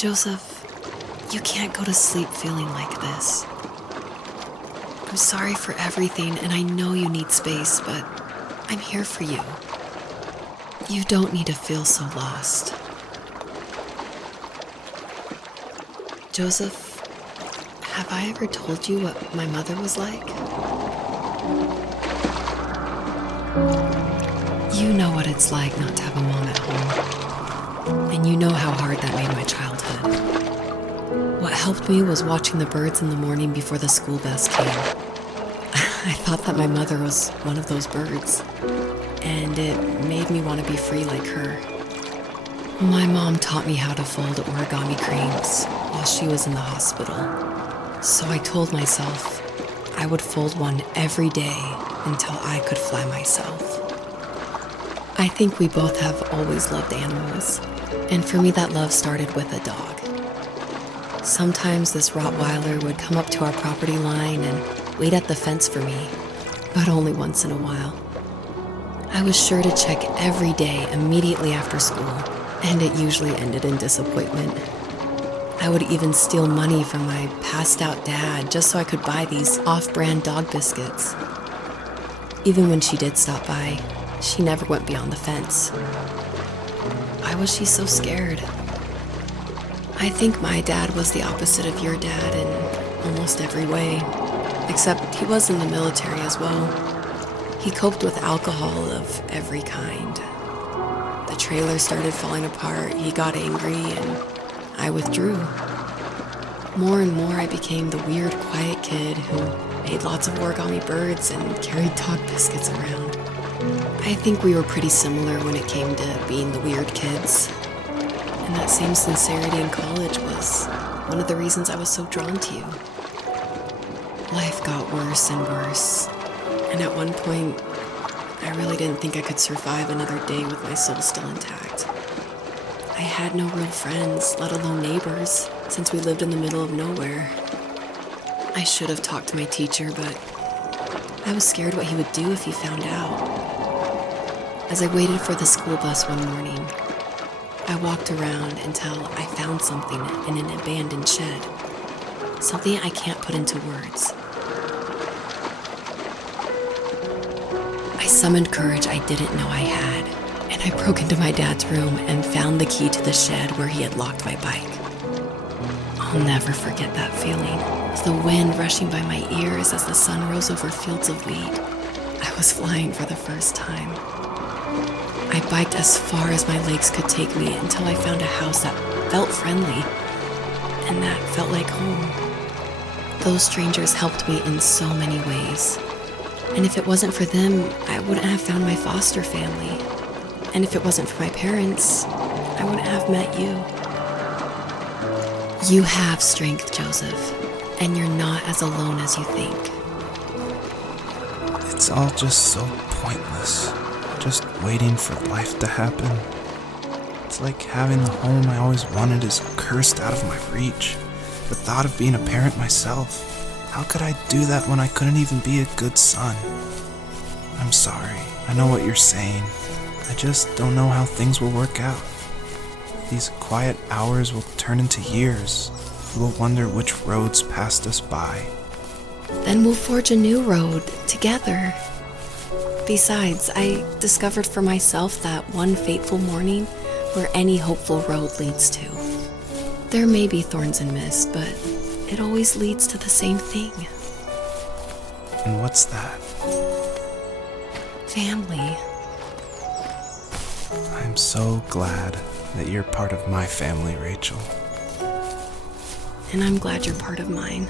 Joseph, you can't go to sleep feeling like this. I'm sorry for everything, and I know you need space, but I'm here for you. You don't need to feel so lost. Joseph, have I ever told you what my mother was like? You know what it's like not to have a mom at home, and you know how hard that made my childhood. What helped me was watching the birds in the morning before the school bus came. I thought that my mother was one of those birds, and it made me want to be free like her. My mom taught me how to fold origami cranes while she was in the hospital, so I told myself I would fold one every day until I could fly myself. I think we both have always loved animals, and for me that love started with a dog. Sometimes this Rottweiler would come up to our property line and wait at the fence for me, but only once in a while. I was sure to check every day immediately after school, and it usually ended in disappointment. I would even steal money from my passed-out dad just so I could buy these off-brand dog biscuits. Even when she did stop by, she never went beyond the fence. Why was she so scared? I think my dad was the opposite of your dad in almost every way, except he was in the military as well. He coped with alcohol of every kind. The trailer started falling apart, he got angry, and I withdrew. More and more I became the weird, quiet kid who made lots of origami birds and carried dog biscuits around. I think we were pretty similar when it came to being the weird kids. And that same sincerity in college was one of the reasons I was so drawn to you. Life got worse and worse, and at one point, I really didn't think I could survive another day with my soul still intact. I had no real friends, let alone neighbors, since we lived in the middle of nowhere. I should have talked to my teacher, but I was scared what he would do if he found out. As I waited for the school bus one morning, I walked around until I found something in an abandoned shed. Something I can't put into words. I summoned courage I didn't know I had, and I broke into my dad's room and found the key to the shed where he had locked my bike. I'll never forget that feeling, the wind rushing by my ears as the sun rose over fields of wheat. I was flying for the first time. I biked as far as my legs could take me until I found a house that felt friendly and that felt like home. Those strangers helped me in so many ways. And if it wasn't for them, I wouldn't have found my foster family. And if it wasn't for my parents, I wouldn't have met you. You have strength, Joseph, and you're not as alone as you think. It's all just so pointless. Just waiting for life to happen. It's like having the home I always wanted is cursed out of my reach. The thought of being a parent myself. How could I do that when I couldn't even be a good son? I'm sorry. I know what you're saying. I just don't know how things will work out. These quiet hours will turn into years. We'll wonder which roads passed us by. Then we'll forge a new road together. Besides, I discovered for myself that one fateful morning where any hopeful road leads to. There may be thorns and mist, but it always leads to the same thing. And what's that? Family. I'm so glad that you're part of my family, Rachel. And I'm glad you're part of mine.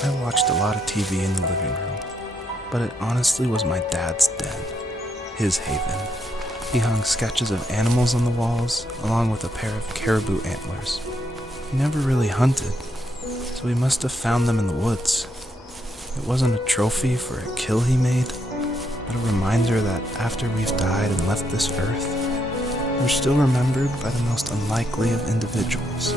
I watched a lot of TV in the living room, but it honestly was my dad's den, his haven. He hung sketches of animals on the walls, along with a pair of caribou antlers. He never really hunted, so he must have found them in the woods. It wasn't a trophy for a kill he made, but a reminder that after we've died and left this earth, we're still remembered by the most unlikely of individuals.